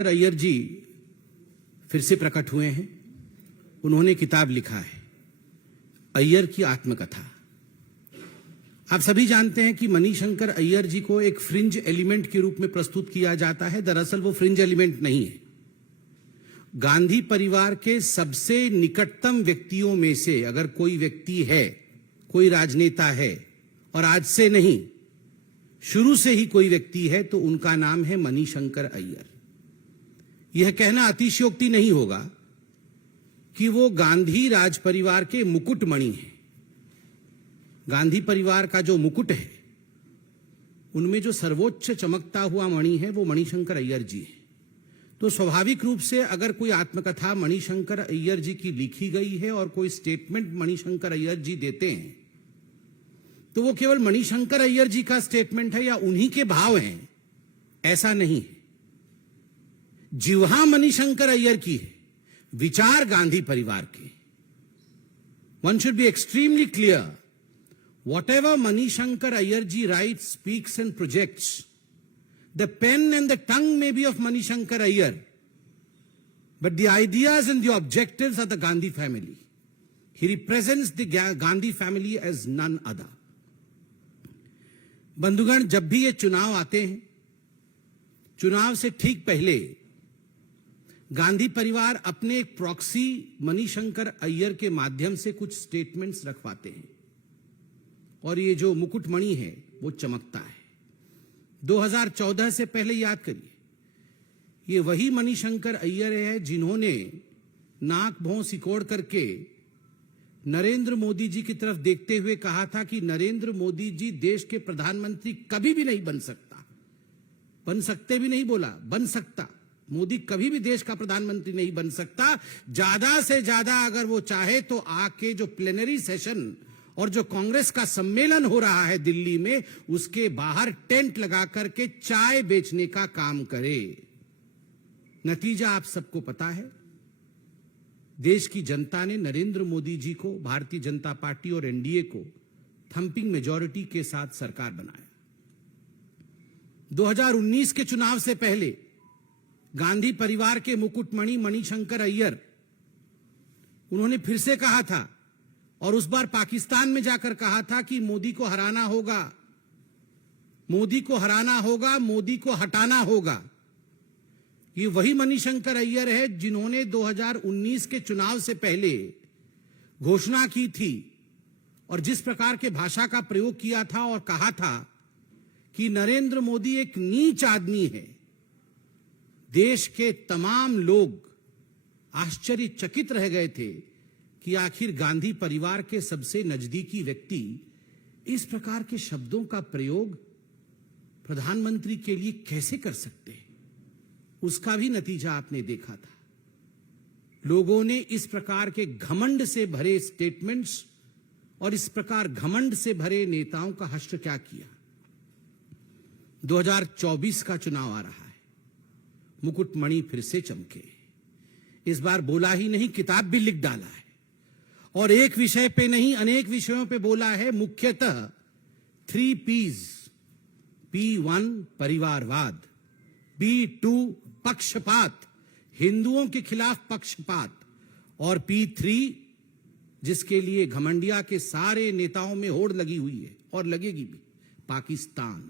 अय्यर जी फिर से प्रकट हुए हैं। उन्होंने किताब लिखा है अय्यर की आत्मकथा। आप सभी जानते हैं कि मणिशंकर अय्यर जी को एक फ्रिंज एलिमेंट के रूप में प्रस्तुत किया जाता है। दरअसल वो फ्रिंज एलिमेंट नहीं है। गांधी परिवार के सबसे निकटतम व्यक्तियों में से अगर कोई व्यक्ति है, कोई राजनेता है, और आज से नहीं शुरू से ही कोई व्यक्ति है, तो उनका नाम है मणिशंकर अय्यर। यह कहना अतिशयोक्ति नहीं होगा कि वो गांधी राज परिवार के मुकुटमणि हैं। गांधी परिवार का जो मुकुट है, उनमें जो सर्वोच्च चमकता हुआ मणि है, वो मणिशंकर अय्यर जी है। तो स्वाभाविक रूप से अगर कोई आत्मकथा मणिशंकर अय्यर जी की लिखी गई है और कोई स्टेटमेंट मणिशंकर अय्यर जी देते हैं, तो वो केवल मणिशंकर अय्यर जी का स्टेटमेंट है या उन्हीं के भाव हैं, ऐसा नहीं है। जिह्वा मणिशंकर अय्यर की है, विचार गांधी परिवार के। One should be extremely clear, whatever Manishankar Ayyar ji writes, speaks and projects, the pen and the tongue may be of Manishankar Ayyar, but the ideas and the objectives are the Gandhi family. He represents the Gandhi family as none other. बंधुगण, जब भी ये चुनाव आते हैं, चुनाव से ठीक पहले गांधी परिवार अपने एक प्रॉक्सी मणिशंकर अय्यर के माध्यम से कुछ स्टेटमेंट्स रखवाते हैं, और ये जो मुकुटमणि है वो चमकता है। 2014 से पहले याद करिए, ये वही मणिशंकर अय्यर है जिन्होंने नाक भौं सिकोड़ करके नरेंद्र मोदी जी की तरफ देखते हुए कहा था कि नरेंद्र मोदी जी देश के प्रधानमंत्री कभी भी नहीं बन सकता। बन सकते भी नहीं बोला, बन सकता। मोदी कभी भी देश का प्रधानमंत्री नहीं बन सकता। ज्यादा से ज्यादा अगर वो चाहे तो आके जो प्लेनरी सेशन और जो कांग्रेस का सम्मेलन हो रहा है दिल्ली में, उसके बाहर टेंट लगा करके चाय बेचने का काम करे। नतीजा आप सबको पता है। देश की जनता ने नरेंद्र मोदी जी को, भारतीय जनता पार्टी और एनडीए को थंपिंग मेजॉरिटी के साथ सरकार बनाया। 2019 के चुनाव से पहले गांधी परिवार के मुकुटमणि मणिशंकर अय्यर, उन्होंने फिर से कहा था, और उस बार पाकिस्तान में जाकर कहा था कि मोदी को हराना होगा, मोदी को हराना होगा, मोदी को हटाना होगा। ये वही मणिशंकर अय्यर है जिन्होंने 2019 के चुनाव से पहले घोषणा की थी और जिस प्रकार के भाषा का प्रयोग किया था और कहा था कि नरेंद्र मोदी एक नीच आदमी है। देश के तमाम लोग आश्चर्यचकित रह गए थे कि आखिर गांधी परिवार के सबसे नजदीकी व्यक्ति इस प्रकार के शब्दों का प्रयोग प्रधानमंत्री के लिए कैसे कर सकते हैं। उसका भी नतीजा आपने देखा था। लोगों ने इस प्रकार के घमंड से भरे स्टेटमेंट्स और इस प्रकार घमंड से भरे नेताओं का हश्र क्या किया। 2024 का चुनाव आ रहा है, मुकुटमणि फिर से चमके। इस बार बोला ही नहीं, किताब भी लिख डाला है, और एक विषय पे नहीं अनेक विषयों पे बोला है। मुख्यतः 3 P's, P1 परिवारवाद, P2 पक्षपात, हिंदुओं के खिलाफ पक्षपात, और P3 जिसके लिए घमंडिया के सारे नेताओं में होड़ लगी हुई है और लगेगी भी, पाकिस्तान।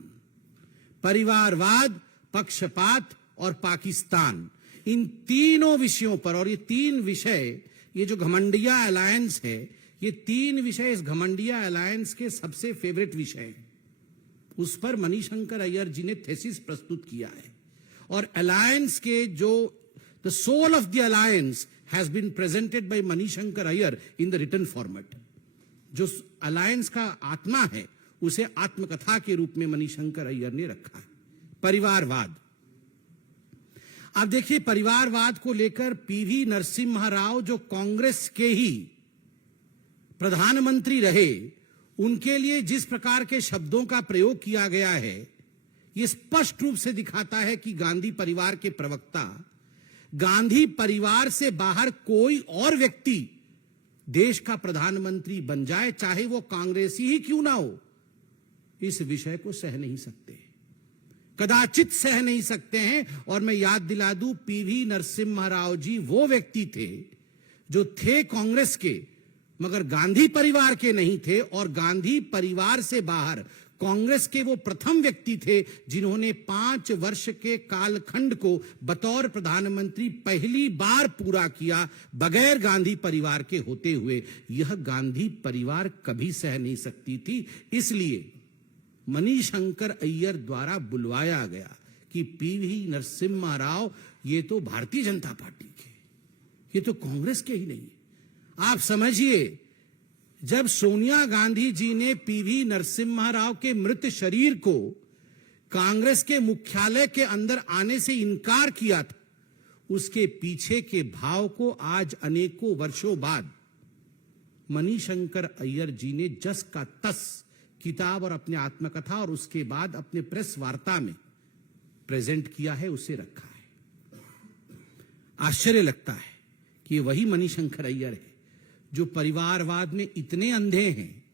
परिवारवाद, पक्षपात और पाकिस्तान, इन तीनों विषयों पर, और ये 3 विषय, ये जो घमंडिया अलायंस है, ये 3 विषय इस घमंडिया अलायंस के सबसे फेवरेट विषय हैं। उस पर मणिशंकर अय्यर जी ने थीसिस प्रस्तुत किया है, और अलायंस के जो the soul of the alliance has been presented by Mani Shankar Aiyar in the written format. जो अलायंस का आत्मा है, उसे आत्मकथा के रूप में मणिशंकर अय्यर ने रखा है। परिवारवाद, आप देखिए, परिवारवाद को लेकर पीवी नरसिम्हा राव, जो कांग्रेस के ही प्रधानमंत्री रहे, उनके लिए जिस प्रकार के शब्दों का प्रयोग किया गया है, यह स्पष्ट रूप से दिखाता है कि गांधी परिवार के प्रवक्ता, गांधी परिवार से बाहर कोई और व्यक्ति देश का प्रधानमंत्री बन जाए, चाहे वो कांग्रेसी ही क्यों ना हो, इस विषय को सह नहीं सकते। कदाचित सह नहीं सकते हैं। और मैं याद दिला दूं, पीवी नरसिम्हा राव जी वो व्यक्ति थे जो थे कांग्रेस के, मगर गांधी परिवार के नहीं थे, और गांधी परिवार से बाहर कांग्रेस के वो प्रथम व्यक्ति थे जिन्होंने 5 वर्ष के कालखंड को बतौर प्रधानमंत्री पहली बार पूरा किया बगैर गांधी परिवार के होते हुए। यह गांधी परिवार कभी सह नहीं सकती थी। इसलिए मणिशंकर अय्यर द्वारा बुलवाया गया कि पीवी नरसिम्हा राव ये तो भारतीय जनता पार्टी के, ये तो कांग्रेस के ही नहीं। आप समझिए, जब सोनिया गांधी जी ने पीवी नरसिम्हा राव के मृत शरीर को कांग्रेस के मुख्यालय के अंदर आने से इनकार किया था, उसके पीछे के भाव को आज अनेकों वर्षों बाद मणिशंकर अय्यर जी ने जस का तस किताब और अपने आत्मकथा और उसके बाद अपने प्रेस वार्ता में प्रेजेंट किया है, उसे रखा है। आश्चर्य लगता है कि वही मणिशंकर अय्यर है जो परिवारवाद में इतने अंधे हैं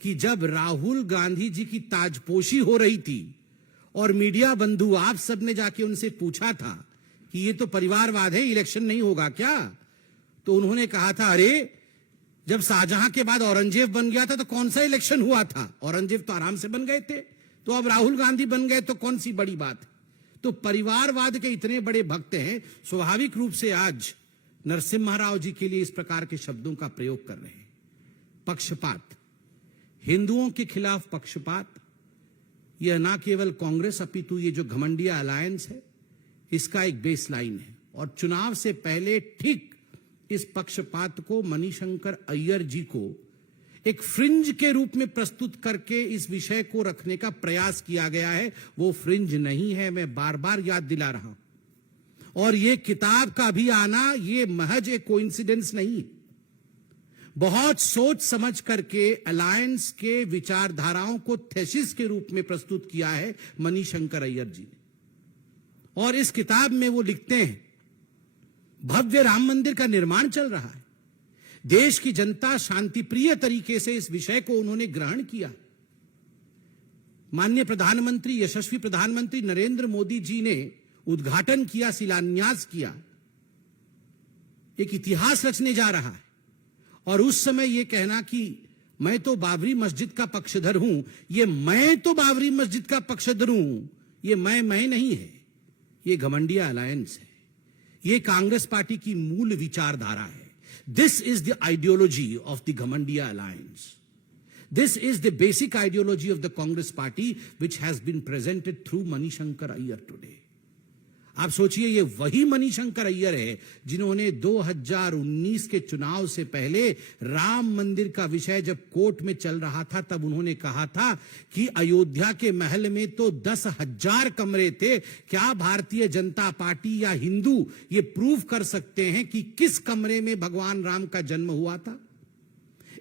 कि जब राहुल गांधी जी की ताजपोशी हो रही थी और मीडिया बंधु आप सब ने जाके उनसे पूछा था कि ये तो परिवारवाद है, इलेक्शन नहीं होगा क्या, तो उन्होंने कहा था, अरे जब शाहजहां के बाद औरंगजेब बन गया था तो कौन सा इलेक्शन हुआ था, औरंगजेब तो आराम से बन गए थे, तो अब राहुल गांधी बन गए तो कौन सी बड़ी बात है। तो परिवारवाद के इतने बड़े भक्त हैं, स्वाभाविक रूप से आज नरसिम्हा राव जी के लिए इस प्रकार के शब्दों का प्रयोग कर रहे हैं। पक्षपात, हिंदुओं के खिलाफ पक्षपात, यह ना केवल कांग्रेस अपितु ये जो घमंडिया अलायंस है इसका एक बेसलाइन है। और चुनाव से पहले ठीक इस पक्षपात को मणिशंकर अय्यर जी को एक फ्रिंज के रूप में प्रस्तुत करके इस विषय को रखने का प्रयास किया गया है। वो फ्रिंज नहीं है, मैं बार बार याद दिला रहा हूं। और ये किताब का भी आना ये महज एक कोइंसिडेंस नहीं, बहुत सोच समझ करके अलायंस के विचारधाराओं को थेसिस के रूप में प्रस्तुत किया है मणिशंकर अय्यर जी ने। और इस किताब में वो लिखते हैं, भव्य राम मंदिर का निर्माण चल रहा है, देश की जनता शांतिप्रिय तरीके से इस विषय को उन्होंने ग्रहण किया। माननीय प्रधानमंत्री, यशस्वी प्रधानमंत्री नरेंद्र मोदी जी ने उद्घाटन किया, शिलान्यास किया, एक इतिहास रचने जा रहा है। और उस समय यह कहना कि मैं तो बाबरी मस्जिद का पक्षधर हूं, ये मैं तो बाबरी मस्जिद का पक्षधर हूं, ये मैं नहीं है, ये घमंडिया अलायंस है, ये कांग्रेस पार्टी की मूल विचारधारा है। This is the ideology of the घमंडिया alliance, this is the basic ideology of the Congress party which has been presented through Manishankar Aiyar today. आप सोचिए, ये वही मणिशंकर अय्यर है जिन्होंने 2019 के चुनाव से पहले राम मंदिर का विषय जब कोर्ट में चल रहा था तब उन्होंने कहा था कि अयोध्या के महल में तो 10,000 कमरे थे, क्या भारतीय जनता पार्टी या हिंदू ये प्रूव कर सकते हैं कि किस कमरे में भगवान राम का जन्म हुआ था।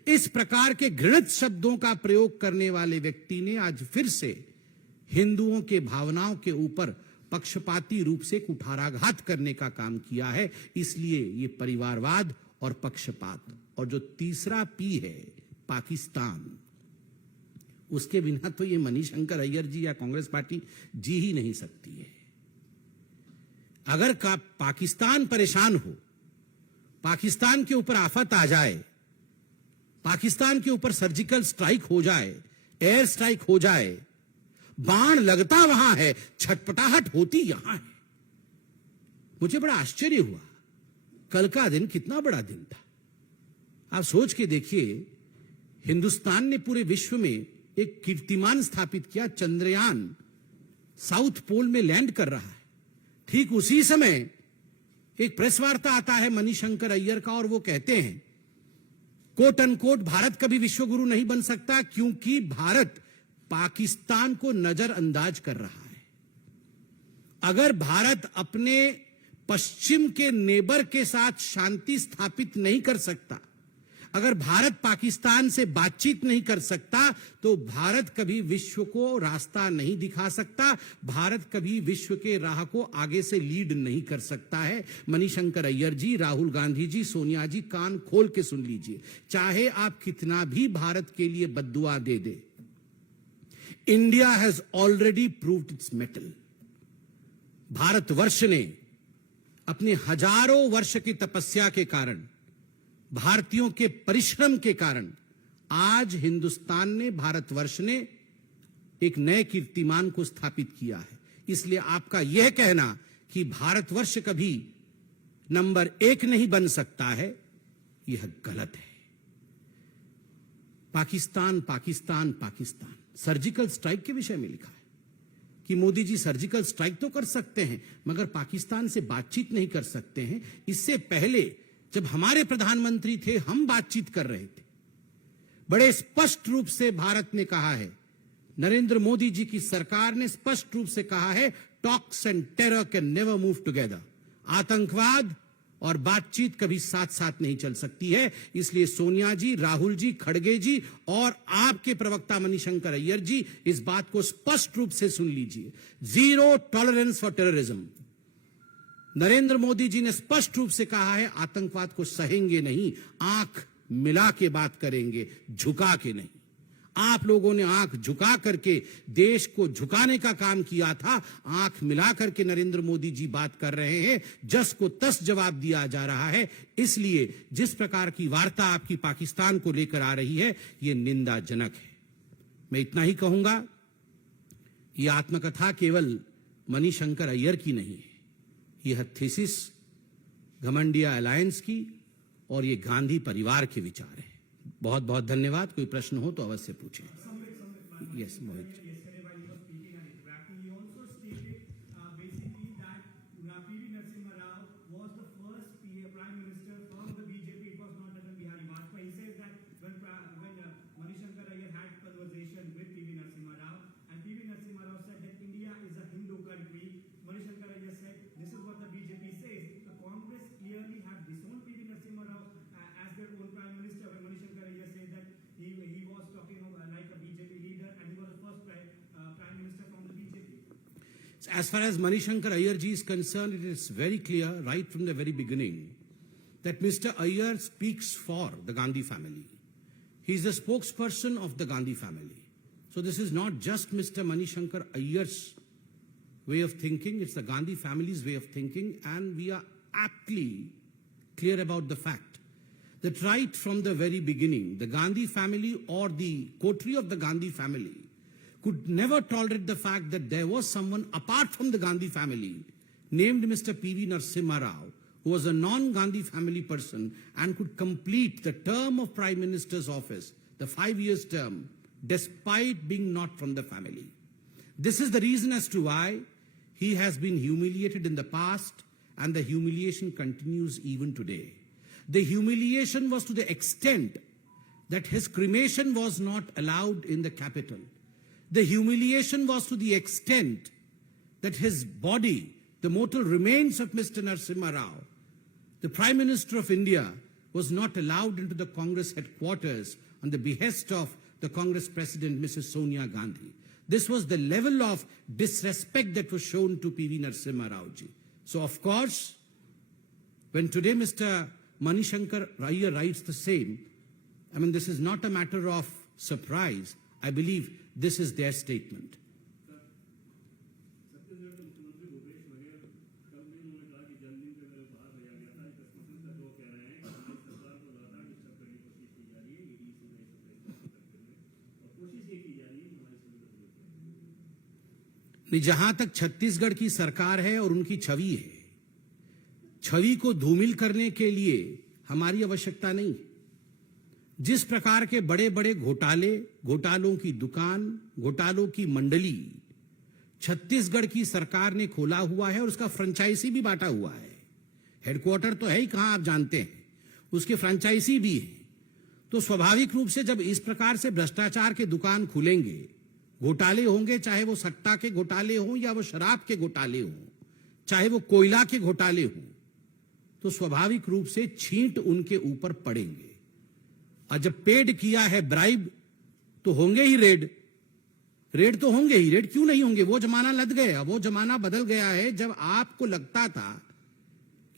इस प्रकार के घृणित शब्दों का प्रयोग करने वाले व्यक्ति ने आज फिर से हिंदुओं के भावनाओं के ऊपर पक्षपाती रूप से कुठाराघात करने का काम किया है। इसलिए ये परिवारवाद और पक्षपात, और जो तीसरा पी है पाकिस्तान, उसके बिना तो ये मणिशंकर अय्यर जी या कांग्रेस पार्टी जी ही नहीं सकती है। अगर पाकिस्तान परेशान हो, पाकिस्तान के ऊपर आफत आ जाए, पाकिस्तान के ऊपर सर्जिकल स्ट्राइक हो जाए, एयर स्ट्राइक हो जाए, बाण लगता वहां है, छटपटाहट होती यहां है। मुझे बड़ा आश्चर्य हुआ, कल का दिन कितना बड़ा दिन था। आप सोच के देखिए, हिंदुस्तान ने पूरे विश्व में एक कीर्तिमान स्थापित किया, चंद्रयान साउथ पोल में लैंड कर रहा है। ठीक उसी समय एक प्रेस वार्ता आता है मणिशंकर अय्यर का, और वो कहते हैं कोट अनकोट, भारत कभी विश्व गुरु नहीं बन सकता क्योंकि भारत पाकिस्तान को नजरअंदाज कर रहा है। अगर भारत अपने पश्चिम के नेबर के साथ शांति स्थापित नहीं कर सकता, अगर भारत पाकिस्तान से बातचीत नहीं कर सकता, तो भारत कभी विश्व को रास्ता नहीं दिखा सकता, भारत कभी विश्व के राह को आगे से लीड नहीं कर सकता है। मणिशंकर अय्यर जी, राहुल गांधी जी, सोनिया जी, कान खोल के सुन लीजिए, चाहे आप कितना भी भारत के लिए बद्दुआ दे दे, India has already proved its mettle. Bharatvarsh ने अपने हजारों वर्ष की तपस्या के कारण, भारतीयों के परिश्रम के कारण आज हिंदुस्तान ने, भारतवर्ष ने एक नए कीर्तिमान को स्थापित किया है। इसलिए आपका यह कहना कि भारतवर्ष कभी नंबर 1 नहीं बन सकता है, यह गलत है। पाकिस्तान, पाकिस्तान, पाकिस्तान। सर्जिकल स्ट्राइक के विषय में लिखा है कि मोदी जी सर्जिकल स्ट्राइक तो कर सकते हैं मगर पाकिस्तान से बातचीत नहीं कर सकते हैं। इससे पहले जब हमारे प्रधानमंत्री थे, हम बातचीत कर रहे थे। बड़े स्पष्ट रूप से भारत ने कहा है, नरेंद्र मोदी जी की सरकार ने स्पष्ट रूप से कहा है, talks and terror can never move together. आतंकवाद और बातचीत कभी साथ साथ नहीं चल सकती है। इसलिए सोनिया जी, राहुल जी, खड़गे जी और आपके प्रवक्ता मणिशंकर अय्यर जी इस बात को स्पष्ट रूप से सुन लीजिए। Zero tolerance for terrorism. Narendra Modi ji ने स्पष्ट रूप से कहा है, आतंकवाद को सहेंगे नहीं, आंख मिला के बात करेंगे, झुका के नहीं। आप लोगों ने आंख झुका करके देश को झुकाने का काम किया था। आंख मिला करके नरेंद्र मोदी जी बात कर रहे हैं, जस को तस जवाब दिया जा रहा है। इसलिए जिस प्रकार की वार्ता आपकी पाकिस्तान को लेकर आ रही है, यह निंदाजनक है। मैं इतना ही कहूंगा, यह आत्मकथा केवल मणिशंकर अय्यर की नहीं है, यह थीसिस घमंडिया अलायंस की और ये गांधी परिवार के विचार है। बहुत बहुत धन्यवाद। कोई प्रश्न हो तो अवश्य पूछें। Yes Mohit. As far as Manishankar Aiyar ji is concerned, it is very clear right from the very beginning that Mr. Aiyar speaks for the Gandhi family. He is the spokesperson of the Gandhi family. So this is not just Mr. Manishankar Aiyar's way of thinking, it's the Gandhi family's way of thinking, and we are aptly clear about the fact that right from the very beginning, the Gandhi family or the coterie of the Gandhi family could never tolerate the fact that there was someone apart from the Gandhi family named Mr. P.V. Narasimha Rao, who was a non-Gandhi family person and could complete the term of Prime Minister's office, the 5 years term, despite being not from the family. This is the reason as to why he has been humiliated in the past, and the humiliation continues even today. The humiliation was to the extent that his cremation was not allowed in the capital. The humiliation was to the extent that his body, the mortal remains of Mr. Narasimha Rao, the Prime Minister of India, was not allowed into the Congress headquarters on the behest of the Congress President, Mrs. Sonia Gandhi. This was the level of disrespect that was shown to P.V. Narasimha Rao ji. So, of course, when today Mr. Manishankar Aiyar writes the same, I mean, this is not a matter of surprise. I believe this is their statement. नहीं, जहां तक छत्तीसगढ़ की सरकार है और उनकी छवि है, छवि को धूमिल करने के लिए हमारी आवश्यकता नहीं। जिस प्रकार के बड़े बड़े घोटाले, घोटालों की दुकान, घोटालों की मंडली छत्तीसगढ़ की सरकार ने खोला हुआ है और उसका फ्रेंचाइजी भी बांटा हुआ है। हेडक्वार्टर तो है ही कहां, आप जानते हैं, उसके फ्रेंचाइजी भी है। तो स्वाभाविक रूप से जब इस प्रकार से भ्रष्टाचार के दुकान खुलेंगे, घोटाले होंगे, चाहे वो सट्टा के घोटाले हों या वो शराब के घोटाले हों, चाहे वो कोयला के घोटाले हों, तो स्वाभाविक रूप से छींट उनके ऊपर पड़ेंगे। और जब पेड किया है ब्राइब, तो होंगे ही रेड। रेड तो होंगे ही, रेड क्यों नहीं होंगे? वो जमाना लद गया, वो जमाना बदल गया है जब आपको लगता था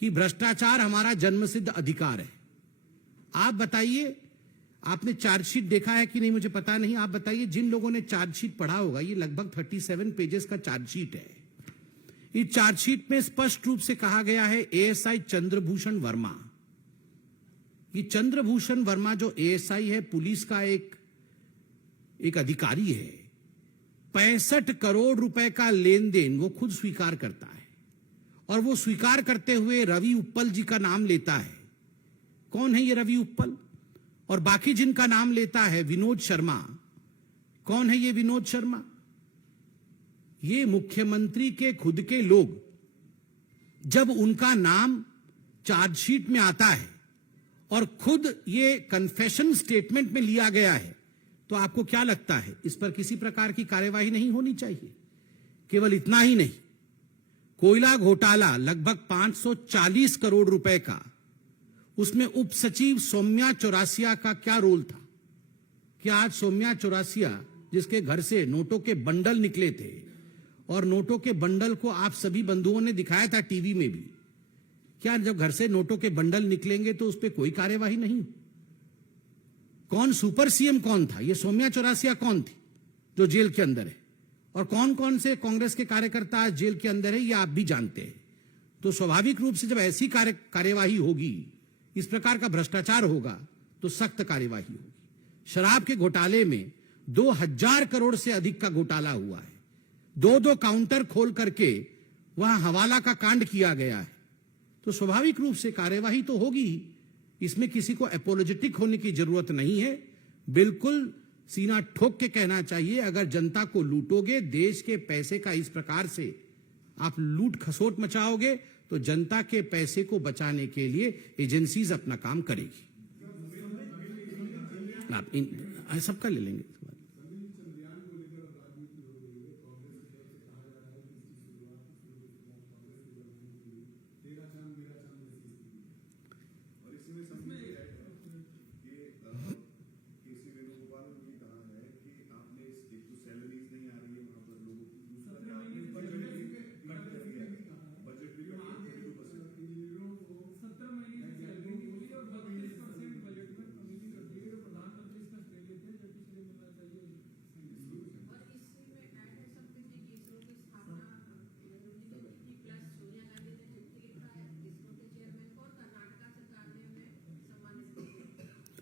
कि भ्रष्टाचार हमारा जन्मसिद्ध अधिकार है। आप बताइए, आपने चार्जशीट देखा है कि नहीं मुझे पता नहीं, आप बताइए। जिन लोगों ने चार्जशीट पढ़ा होगा, ये लगभग 37 पेजेस का चार्जशीट है। इस चार्जशीट में स्पष्ट रूप से कहा गया है एएसआई चंद्रभूषण वर्मा, ये चंद्रभूषण वर्मा जो एएसआई है, पुलिस का एक अधिकारी है, 65 करोड़ रुपए का लेन देन वो खुद स्वीकार करता है। और वो स्वीकार करते हुए रवि उप्पल जी का नाम लेता है। कौन है ये रवि उप्पल? और बाकी जिनका नाम लेता है विनोद शर्मा। कौन है ये विनोद शर्मा? ये मुख्यमंत्री के खुद के लोग। जब उनका नाम चार्जशीट में आता है और खुद ये कन्फेशन स्टेटमेंट में लिया गया है, तो आपको क्या लगता है इस पर किसी प्रकार की कार्यवाही नहीं होनी चाहिए? केवल इतना ही नहीं, कोयला घोटाला लगभग 540 करोड़ रुपए का, उसमें उप सचिव सौम्या चौरासिया का क्या रोल था? क्या आज सौम्या चौरासिया, जिसके घर से नोटों के बंडल निकले थे और नोटों के बंडल को आप सभी बंधुओं ने दिखाया था टीवी में भी, क्या जब घर से नोटों के बंडल निकलेंगे तो उस पर कोई कार्यवाही नहीं? कौन सुपर सीएम कौन था? ये सौम्या चौरासिया कौन थी जो जेल के अंदर है? और कौन कौन से कांग्रेस के कार्यकर्ता आज जेल के अंदर है, ये आप भी जानते हैं। तो स्वाभाविक रूप से जब ऐसी कार्यवाही होगी, इस प्रकार का भ्रष्टाचार होगा, तो सख्त कार्यवाही होगी। शराब के घोटाले में 2000 करोड़ से अधिक का घोटाला हुआ है। 2-2 काउंटर खोल करके वहां हवाला का कांड किया गया है। तो स्वाभाविक रूप से कार्यवाही तो होगी। इसमें किसी को एपोलोजेटिक होने की जरूरत नहीं है। बिल्कुल सीना ठोक के कहना चाहिए, अगर जनता को लूटोगे, देश के पैसे का इस प्रकार से आप लूट खसोट मचाओगे, तो जनता के पैसे को बचाने के लिए एजेंसीज अपना काम करेगी। आप सबका ले लेंगे।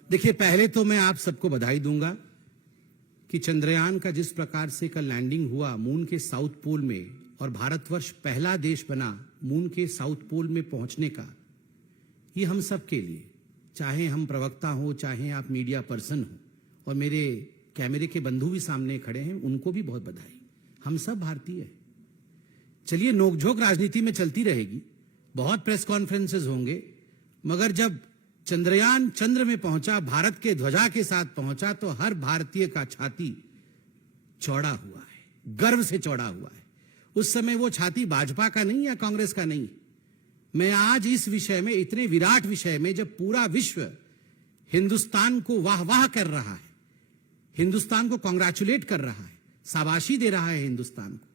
देखिए, पहले तो मैं आप सबको बधाई दूंगा कि चंद्रयान का जिस प्रकार से कल लैंडिंग हुआ मून के साउथ पोल में, और भारतवर्ष पहला देश बना मून के साउथ पोल में पहुंचने का, ये हम सब के लिए, चाहे हम प्रवक्ता हो, चाहे आप मीडिया पर्सन हो, और मेरे कैमरे के बंधु भी सामने खड़े हैं, उनको भी बहुत बधाई। हम सब भारतीय हैं। चलिए, नोकझोंक राजनीति में चलती रहेगी, बहुत प्रेस कॉन्फ्रेंसेस होंगे, मगर जब चंद्रयान चंद्र में पहुंचा, भारत के ध्वजा के साथ पहुंचा, तो हर भारतीय का छाती चौड़ा हुआ है, गर्व से चौड़ा हुआ है। उस समय वो छाती भाजपा का नहीं या कांग्रेस का नहीं। मैं आज इस विषय में, इतने विराट विषय में, जब पूरा विश्व हिंदुस्तान को वाह वाह कर रहा है, हिंदुस्तान को कांग्रेचुलेट कर रहा है, शाबाशी दे रहा है हिंदुस्तान को,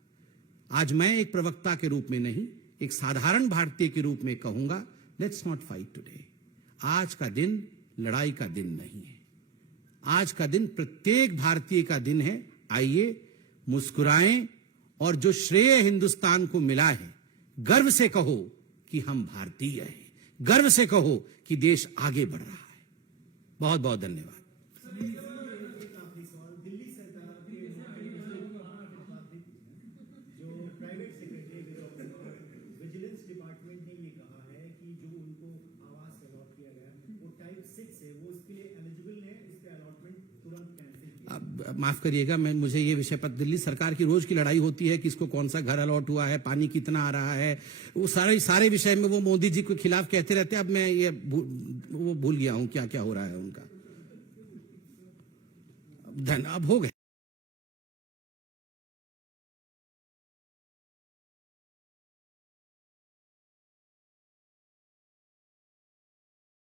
आज मैं एक प्रवक्ता के रूप में नहीं, एक साधारण भारतीय के रूप में कहूंगा, लेट्स नॉट फाइट टुडे। आज का दिन लड़ाई का दिन नहीं है। आज का दिन प्रत्येक भारतीय का दिन है। आइए मुस्कुराएं, और जो श्रेय हिंदुस्तान को मिला है, गर्व से कहो कि हम भारतीय हैं, गर्व से कहो कि देश आगे बढ़ रहा है। बहुत बहुत धन्यवाद। माफ करिएगा, मुझे ये विषय पर, दिल्ली सरकार की रोज की लड़ाई होती है, किसको कौन सा घर अलॉट हुआ है, पानी कितना आ रहा है, वो सारे विषय में वो मोदी जी के खिलाफ कहते रहते हैं। अब मैं ये वो भूल गया हूं क्या क्या हो रहा है उनका। अब हो गए।